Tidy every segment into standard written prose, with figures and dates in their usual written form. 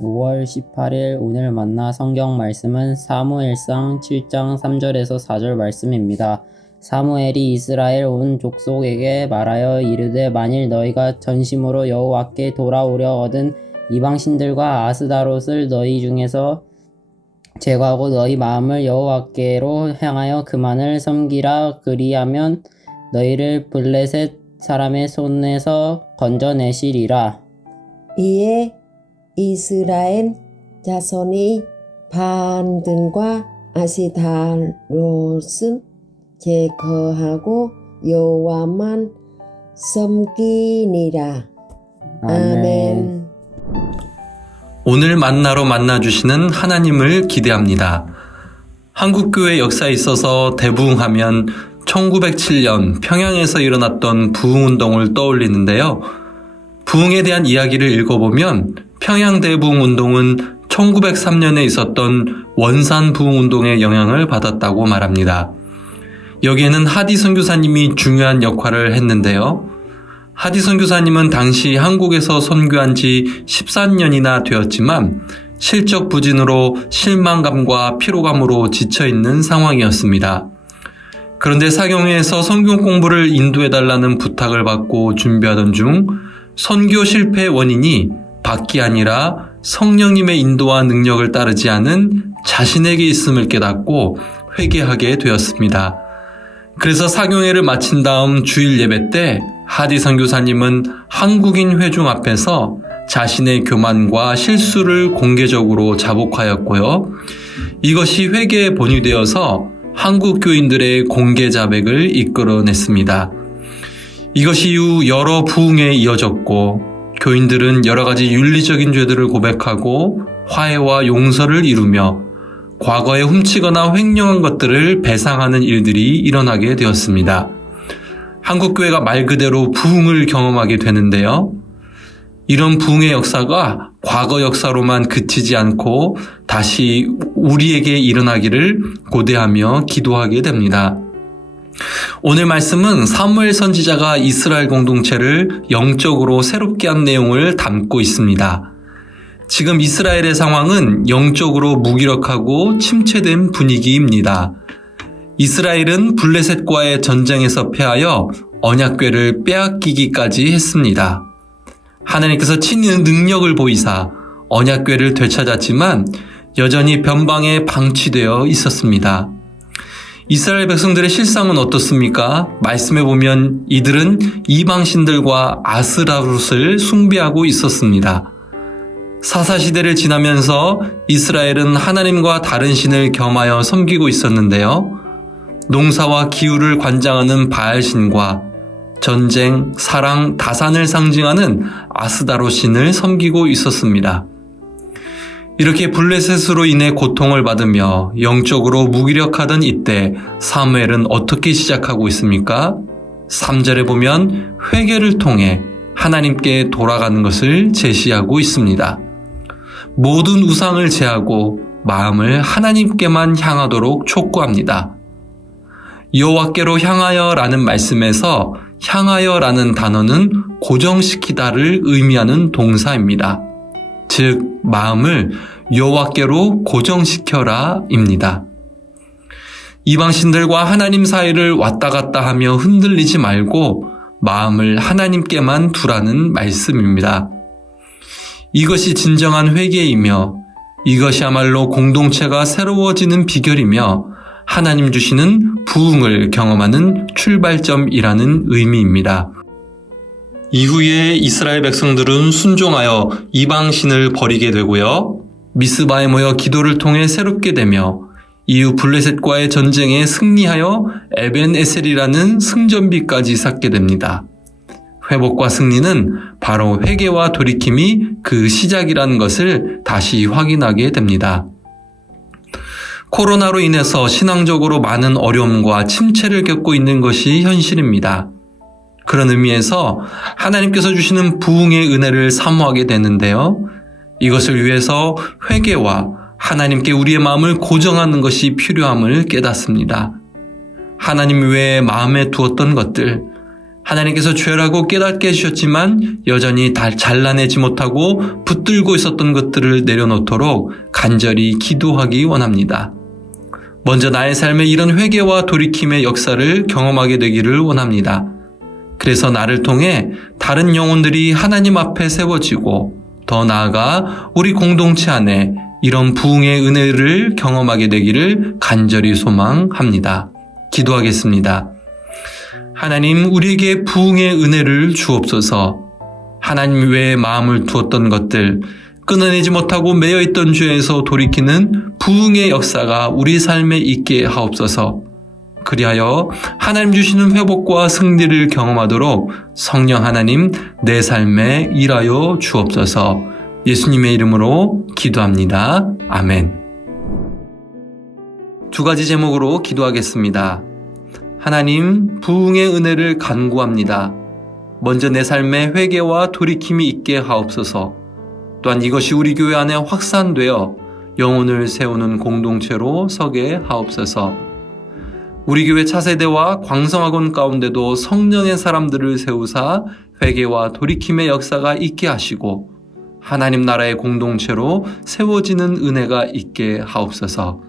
5월 18일 오늘 만나 성경 말씀은 사무엘상 7장 3절에서 4절 말씀입니다. 사무엘이 이스라엘 온 족속에게 말하여 이르되 만일 너희가 전심으로 여호와께 돌아오려 얻은 이방신들과 아스다롯을 너희 중에서 제거하고 너희 마음을 여호와께로 향하여 그만을 섬기라 그리하면 너희를 블레셋 사람의 손에서 건져내시리라. 이에 이스라엘 자손이 바알들과 아스타롯을 제거하고 여호와만 섬기니라. 아멘. 오늘 만나로 만나주시는 하나님을 기대합니다. 한국교회 역사에 있어서 대부흥하면 1907년 평양에서 일어났던 부흥운동을 떠올리는데요. 부흥에 대한 이야기를 읽어보면 평양 대부흥운동은 1903년에 있었던 원산 부흥운동의 영향을 받았다고 말합니다. 여기에는 하디 선교사님이 중요한 역할을 했는데요. 하디 선교사님은 당시 한국에서 선교한 지 14년이나 되었지만 실적 부진으로 실망감과 피로감으로 지쳐있는 상황이었습니다. 그런데 사경회에서 성경 공부를 인도해달라는 부탁을 받고 준비하던 중 선교 실패의 원인이 밖이 아니라 성령님의 인도와 능력을 따르지 않은 자신에게 있음을 깨닫고 회개하게 되었습니다. 그래서 사경회를 마친 다음 주일 예배 때 하디 선교사님은 한국인 회중 앞에서 자신의 교만과 실수를 공개적으로 자복하였고요. 이것이 회개의 본이 되어서 한국 교인들의 공개 자백을 이끌어냈습니다. 이것이 이후 여러 부흥에 이어졌고 교인들은 여러 가지 윤리적인 죄들을 고백하고 화해와 용서를 이루며 과거에 훔치거나 횡령한 것들을 배상하는 일들이 일어나게 되었습니다. 한국교회가 말 그대로 부흥을 경험하게 되는데요. 이런 부흥의 역사가 과거 역사로만 그치지 않고 다시 우리에게 일어나기를 고대하며 기도하게 됩니다. 오늘 말씀은 사무엘 선지자가 이스라엘 공동체를 영적으로 새롭게 한 내용을 담고 있습니다. 지금 이스라엘의 상황은 영적으로 무기력하고 침체된 분위기입니다. 이스라엘은 블레셋과의 전쟁에서 패하여 언약궤를 빼앗기기까지 했습니다. 하나님께서 친히 능력을 보이사 언약궤를 되찾았지만 여전히 변방에 방치되어 있었습니다. 이스라엘 백성들의 실상은 어떻습니까? 말씀해 보면 이들은 이방신들과 아스라롯을 숭배하고 있었습니다. 사사시대를 지나면서 이스라엘은 하나님과 다른 신을 겸하여 섬기고 있었는데요. 농사와 기후를 관장하는 바알신과 전쟁, 사랑, 다산을 상징하는 아스다롯 신을 섬기고 있었습니다. 이렇게 블레셋으로 인해 고통을 받으며 영적으로 무기력하던 이때 사무엘은 어떻게 시작하고 있습니까? 3절에 보면 회개를 통해 하나님께 돌아가는 것을 제시하고 있습니다. 모든 우상을 제하고 마음을 하나님께만 향하도록 촉구합니다. 여호와께로 향하여라는 말씀에서 향하여라는 단어는 고정시키다를 의미하는 동사입니다. 즉 마음을 여호와께로 고정시켜라입니다. 이방신들과 하나님 사이를 왔다 갔다 하며 흔들리지 말고 마음을 하나님께만 두라는 말씀입니다. 이것이 진정한 회개이며 이것이야말로 공동체가 새로워지는 비결이며 하나님 주시는 부흥을 경험하는 출발점이라는 의미입니다. 이후에 이스라엘 백성들은 순종하여 이방신을 버리게 되고요. 미스바에 모여 기도를 통해 새롭게 되며 이후 블레셋과의 전쟁에 승리하여 에벤에셀이라는 승전비까지 쌓게 됩니다. 회복과 승리는 바로 회개와 돌이킴이 그 시작이라는 것을 다시 확인하게 됩니다. 코로나로 인해서 신앙적으로 많은 어려움과 침체를 겪고 있는 것이 현실입니다. 그런 의미에서 하나님께서 주시는 부흥의 은혜를 사모하게 되는데요. 이것을 위해서 회개와 하나님께 우리의 마음을 고정하는 것이 필요함을 깨닫습니다. 하나님 외에 마음에 두었던 것들, 하나님께서 죄라고 깨닫게 해주셨지만 여전히 잘라내지 못하고 붙들고 있었던 것들을 내려놓도록 간절히 기도하기 원합니다. 먼저 나의 삶에 이런 회개와 돌이킴의 역사를 경험하게 되기를 원합니다. 그래서 나를 통해 다른 영혼들이 하나님 앞에 세워지고 더 나아가 우리 공동체 안에 이런 부흥의 은혜를 경험하게 되기를 간절히 소망합니다. 기도하겠습니다. 하나님, 우리에게 부흥의 은혜를 주옵소서. 하나님 외에 마음을 두었던 것들, 끊어내지 못하고 매여있던 죄에서 돌이키는 부흥의 역사가 우리 삶에 있게 하옵소서. 그리하여 하나님 주시는 회복과 승리를 경험하도록 성령 하나님 내 삶에 일하여 주옵소서. 예수님의 이름으로 기도합니다. 아멘. 두 가지 제목으로 기도하겠습니다. 하나님, 부흥의 은혜를 간구합니다. 먼저 내 삶에 회개와 돌이킴이 있게 하옵소서. 또한 이것이 우리 교회 안에 확산되어 영혼을 세우는 공동체로 서게 하옵소서. 우리 교회 차세대와 광성학원 가운데도 성령의 사람들을 세우사 회개와 돌이킴의 역사가 있게 하시고 하나님 나라의 공동체로 세워지는 은혜가 있게 하옵소서.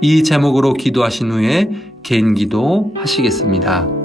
이 제목으로 기도하신 후에 개인 기도 하시겠습니다.